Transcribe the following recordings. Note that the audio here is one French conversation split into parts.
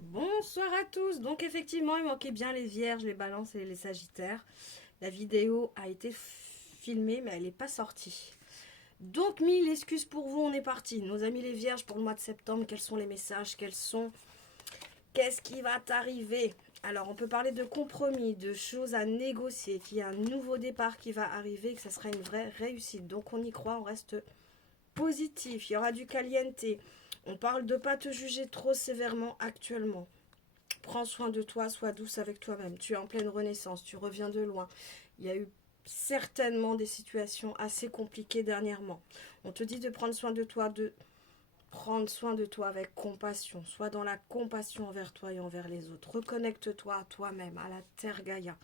Bonsoir à tous. Donc effectivement, il manquait bien les vierges, les balances et les sagittaires. La vidéo a été filmée, mais elle n'est pas sortie. Donc, mille excuses pour vous, on est parti. Nos amis les vierges pour le mois de septembre, quels sont les messages, qu'est-ce qui va t'arriver? Alors, on peut parler de compromis, de choses à négocier, qu'il y a un nouveau départ qui va arriver, que ça sera une vraie réussite. Donc, on y croit, on reste positif. Il y aura du caliente. On parle de ne pas te juger trop sévèrement actuellement. Prends soin de toi, sois douce avec toi-même. Tu es en pleine renaissance, tu reviens de loin. Il y a eu certainement des situations assez compliquées dernièrement. On te dit de prendre soin de toi, de prendre soin de toi avec compassion. Sois dans la compassion envers toi et envers les autres. Reconnecte-toi à toi-même, à la terre Gaïa.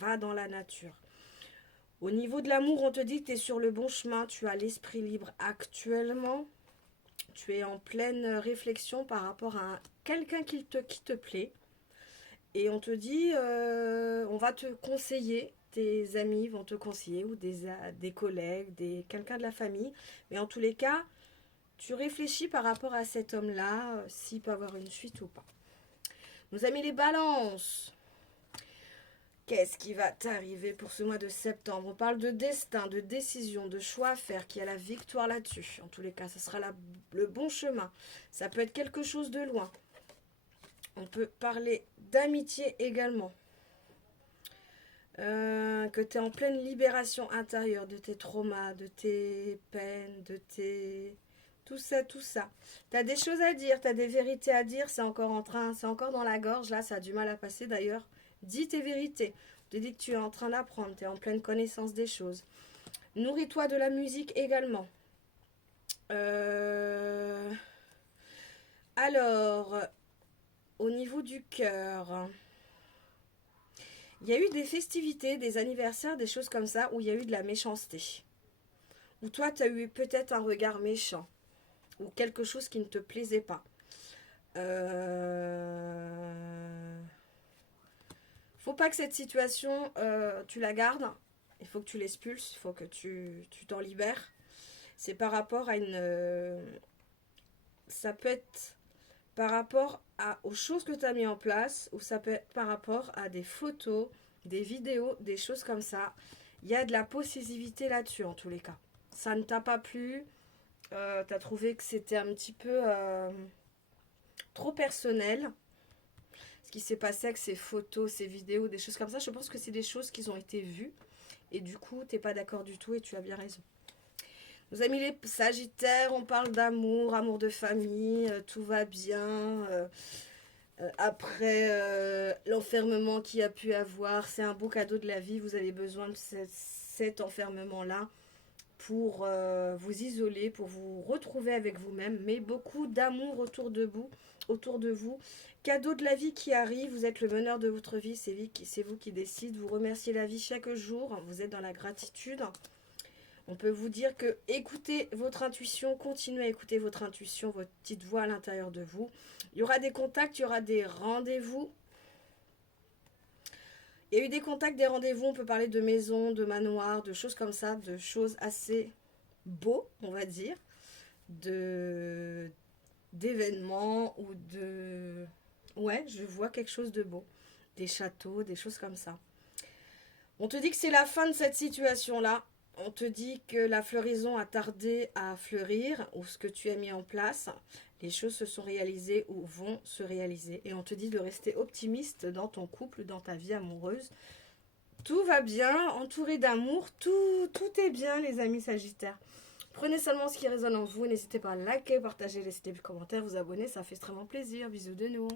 Va dans la nature. Au niveau de l'amour, on te dit que tu es sur le bon chemin, tu as l'esprit libre actuellement. Tu es en pleine réflexion par rapport à quelqu'un qui te plaît. Et on te dit, on va te conseiller, tes amis vont te conseiller, ou des collègues, quelqu'un de la famille. Mais en tous les cas, tu réfléchis par rapport à cet homme-là, s'il peut avoir une suite ou pas. Nos amis les balances, qu'est-ce qui va t'arriver pour ce mois de septembre? On parle de destin, de décision, de choix à faire, qui a la victoire là-dessus. En tous les cas, ce sera le bon chemin. Ça peut être quelque chose de loin. On peut parler d'amitié également. Que tu es en pleine libération intérieure de tes traumas, de tes peines, de tes... Tout ça, tout ça. Tu as des choses à dire, tu as des vérités à dire, c'est encore dans la gorge, là, ça a du mal à passer d'ailleurs. Dis tes vérités. Je te dis que tu es en train d'apprendre, tu es en pleine connaissance des choses. Nourris-toi de la musique également. Alors, au niveau du cœur, il y a eu des festivités, des anniversaires, des choses comme ça, où il y a eu de la méchanceté. Où toi, tu as eu peut-être un regard méchant. Ou quelque chose qui ne te plaisait pas. Faut pas que cette situation, tu la gardes. Il faut que tu l'expulses, il faut que tu t'en libères. C'est par rapport à ça peut être par rapport aux choses que tu as mis en place, ou ça peut être par rapport à des photos, des vidéos, des choses comme ça. Il y a de la possessivité là-dessus en tous les cas. Ça ne t'a pas plu, tu as trouvé que c'était un petit peu trop personnel. Ce qui s'est passé avec ces photos, ces vidéos, des choses comme ça, je pense que c'est des choses qui ont été vues. Et du coup, t'es pas d'accord du tout et tu as bien raison. Nos amis les Sagittaires, on parle d'amour, amour de famille, tout va bien. Après l'enfermement qu'il y a pu avoir, c'est un beau cadeau de la vie. Vous avez besoin de cet enfermement-là pour vous isoler, pour vous retrouver avec vous-même, mais beaucoup d'amour autour de vous. Cadeau de la vie qui arrive, vous êtes le meneur de votre vie, c'est vous qui décidez, vous remerciez la vie chaque jour, vous êtes dans la gratitude. On peut vous dire que écoutez votre intuition, continuez à écouter votre intuition, votre petite voix à l'intérieur de vous. Il y aura des contacts, il y aura des rendez-vous. Il y a eu des contacts, des rendez-vous, on peut parler de maisons, de manoirs, de choses comme ça, de choses assez beaux, on va dire, de d'événements ou de... Ouais, je vois quelque chose de beau. Des châteaux, des choses comme ça. On te dit que c'est la fin de cette situation-là. On te dit que la floraison a tardé à fleurir, ou ce que tu as mis en place, les choses se sont réalisées ou vont se réaliser. Et on te dit de rester optimiste dans ton couple, dans ta vie amoureuse. Tout va bien, entouré d'amour, tout est bien les amis Sagittaires. Prenez seulement ce qui résonne en vous, n'hésitez pas à liker, partager, laisser des commentaires, vous abonner, ça fait extrêmement plaisir. Bisous de nous.